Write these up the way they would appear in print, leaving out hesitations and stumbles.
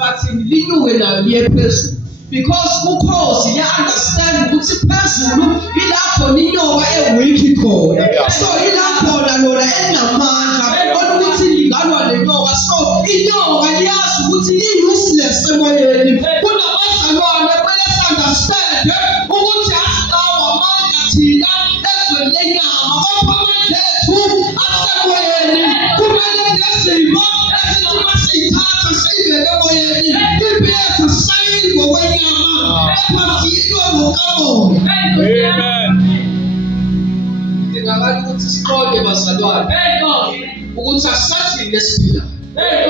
bathini linyuke nayo liye phezulu because ukhozi ya understand ukuthi phezulu ilapho inyoka eweak khona so ilapho lona enamandla ukuthi lingalwa lenyoka so inyoka liyazi ukuthi li-useless emoyeni kunabazalwane kumele understand ukuthi asinawo amandla thina ezweni lenyama kodwa amandla ethu asemoyeni kumele ngezimo ezinoma siyithatha siyibeke emoyeni impilo sayini ngokwenyama ephazilwe ngokamoya. Amen. Ngingabali ukuthi siqonde bazalwane ukuthi asathi nesiphila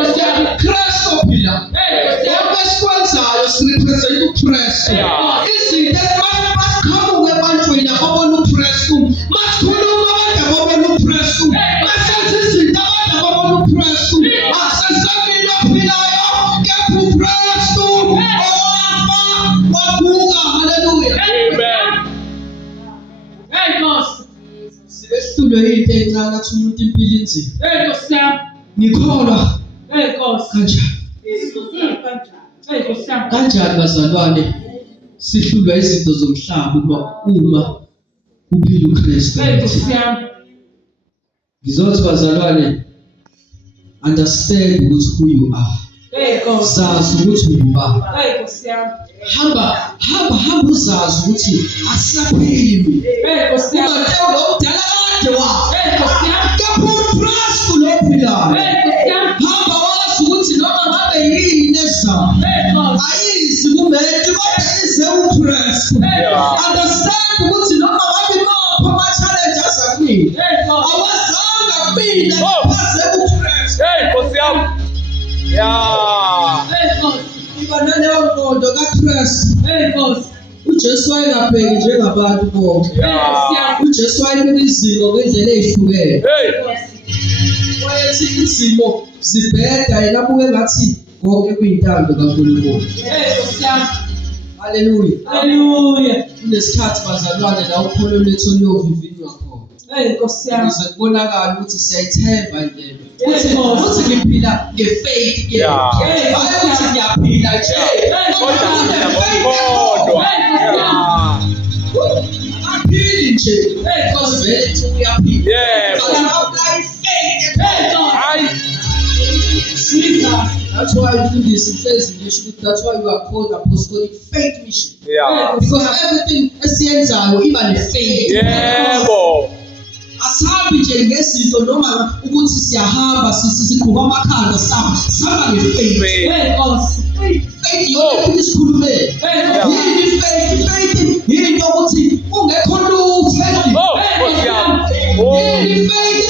uKristu ophila konke esikwenzayo sirepresent uKristu izinto esiqhamuke ebantwini ababona uKristu masikhuluma abantu ababona uKristu masenza izinto abantu ababona uKristu asesabile ophilayo kepha uKristu owafa wabuka. Haleluya. Silehlulwe into encane athi umuntu impilo inzima. Ngikholwa kanjani bazalwane sihlulwa izinto zomhlaba uma uphila uKristu. Ngizothi bazalwane understand ukuthi who you are. Sazi ukuthi ungubani. Hamba uzazi ukuthi asisapheli. Uma lo mdala kade wa. Kepha uKristu lo ophilayo. Hamba wazi ukuthi noma ngabe yini ezama. Ayisi kumuntu kodwa ize uKristu. Understand ukuthi noma ngabe maphi ama-challenge azakuphila. Awazanga kuphila ngaphandle kuKristu. Nkosi yami. Iba naleyo mqondo kaKristu. uJesu wayengabheki njengabantu bonke. uJesu wayebuka izimo ngendlela ezihlukene. Wayethi izimo zibheda yena abuke ngathi konke kuyintando kaNkulunkulu. Haleluya. Kunesikhathi bazalwane la ukholo lwethu liyovivinywa khona. Ukuze kubonakala ukuthi siyayithemba indlela. Ukuthi ngiphila ngefaith ke. Hayi ukuthi ngiyaphila nje. Kodwa. Aphili nje. Because vele uyaphila. That's why I do this. It says in Yeshua, that's why you are called apostolic faith mission. Because everything esiyenzayo iba ne-faith. Asabi nje ngezinto noma ukuthi siyahamba siqhuba amakhanda sihamba nge-faith. Faith yonke isikhulumele. Yini faith? Yinto ukuthi ungekho lutho. Yini faith?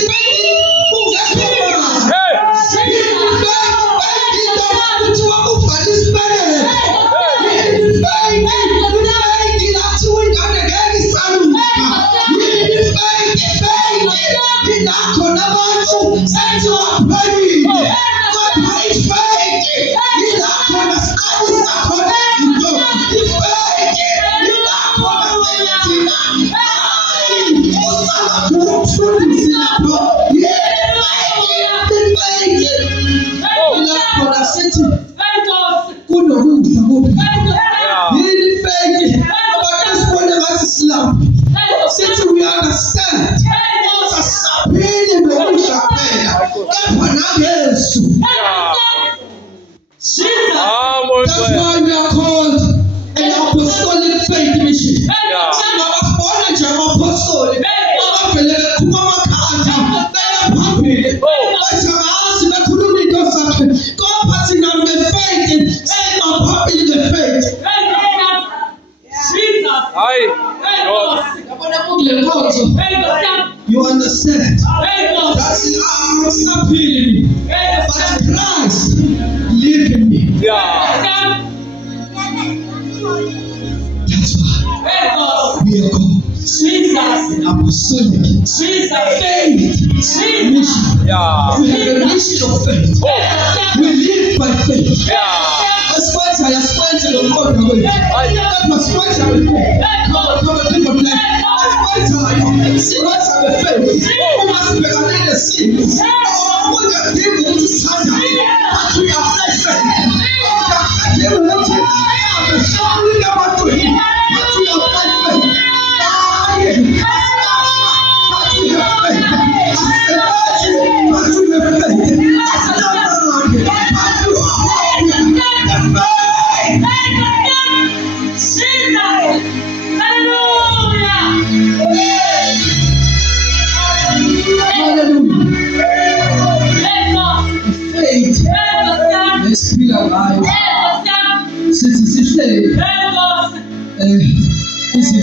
That's why we are called an apostolic faith mission. You understand? That's it's not feeling me, but Christ lives in me. That's why we are called apostolic faith mission. We have a mission of faith. We live by faith. Aspetta non corre voi. Aspetta perché? Come people play. Aspetta, si va a fare. Come si per avere sì. Voglio dire che ci sta. Ma qui a fare.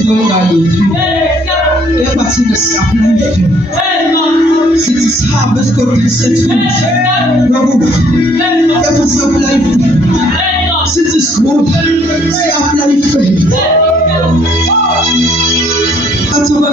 uthixo engaluphi kepha thina si-apply sithi sihambe esigodini sethu nokuba kepha si-apply sithi sikhula si-apply faith.